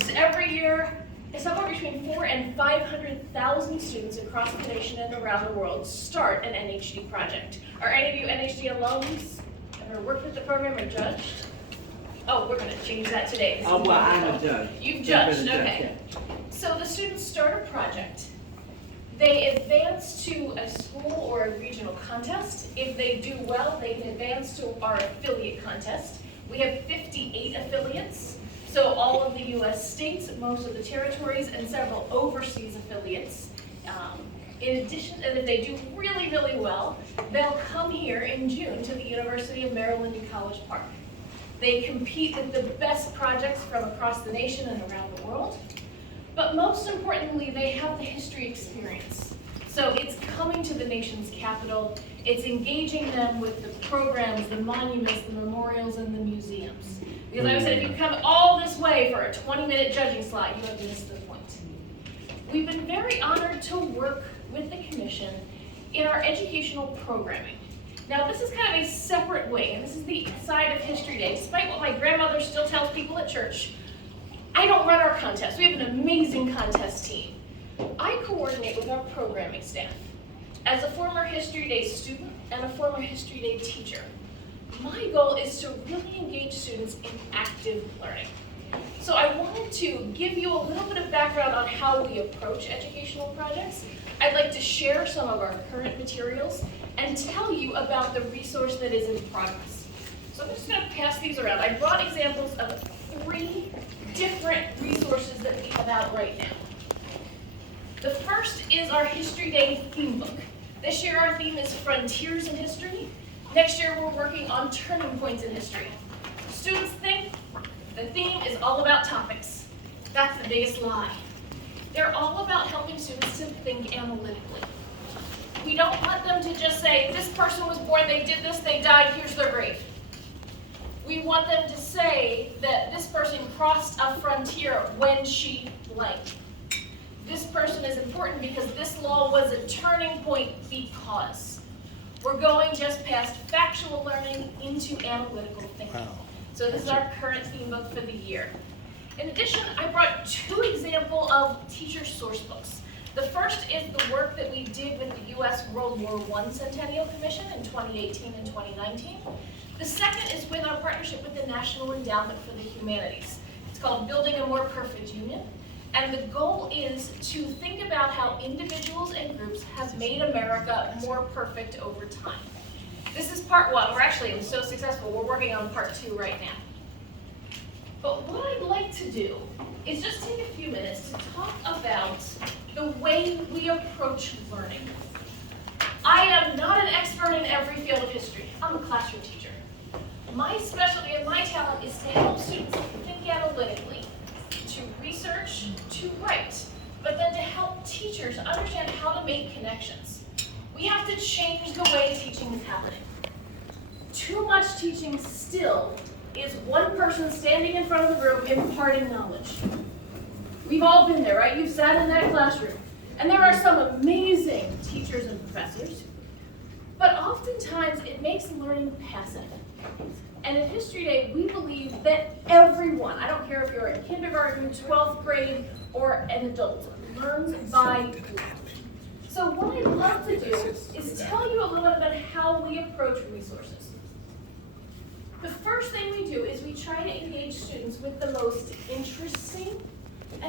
So every year, somewhere between 400,000 and 500,000 students across the nation and around the world start an NHD project. Are any of you NHD alums? Ever worked with the program or judged? Oh, we're going to change that today. Oh, well, I'm a judge. You've I've judged, been a judge, okay. So the students start a project. They advance to a school or a regional contest. If they do well, they can advance to our affiliate contest. We have 58 affiliates, so all of the US states, most of the territories, and several overseas affiliates. In addition, and if they do really, really well, they'll come here in June to the University of Maryland in College Park. They compete with the best projects from across the nation and around the world. But most importantly, they have the history experience. So it's coming to the nation's capital, it's engaging them with the programs, the monuments, the memorials, and the museums. Because like I said, if you come all this way for a 20-minute judging slot, you have missed the point. We've been very honored to work with the commission in our educational programming. Now this is kind of a separate wing, and this is the side of History Day. Despite what my grandmother still tells people at church, I don't run our contest. We have an amazing contest team. I coordinate with our programming staff. As a former History Day student and a former History Day teacher, my goal is to really engage students in active learning. So I wanted to give you a little bit of background on how we approach educational projects. I'd like to share some of our current materials and tell you about the resource that is in progress. So I'm just going to pass these around. I brought examples of 3 different resources that we have out right now. The first is our History Day theme book. This year our theme is Frontiers in History. Next year we're working on Turning Points in History. Students think the theme is all about topics. That's the biggest lie. They're all about helping students to think analytically. We don't want them to just say, this person was born, they did this, they died, here's their grave. We want them to say that this person crossed a frontier when she blank. This person is important because this law was a turning point because. We're going just past factual learning into analytical thinking. Wow. So this is our current theme book for the year. In addition, I brought 2 examples of teacher source books. The first is the work that we did with the U.S. World War I Centennial Commission in 2018 and 2019. The second is with our partnership with the National Endowment for the Humanities. It's called Building a More Perfect Union. And the goal is to think about how individuals and groups have made America more perfect over time. This is part 1. We're actually so successful, we're working on part 2 right now. But what I'd like to do is just take a few minutes to talk about the way we approach learning. I am not an expert in every field of history. I'm a classroom teacher. My specialty and my talent is to help students think analytically, to research, to write, but then to help teachers understand how to make connections. We have to change the way teaching is happening. Too much teaching still is one person standing in front of the room imparting knowledge. We've all been there, right? You've sat in that classroom. And there are some amazing teachers and professors, but oftentimes it makes learning passive. And in History Day, we believe that everyone, I don't care if you're in kindergarten, 12th grade, or an adult, learns by doing. So what I'd love to do is tell you a little bit about how we approach resources. The first thing we do is we try to engage students with the most interesting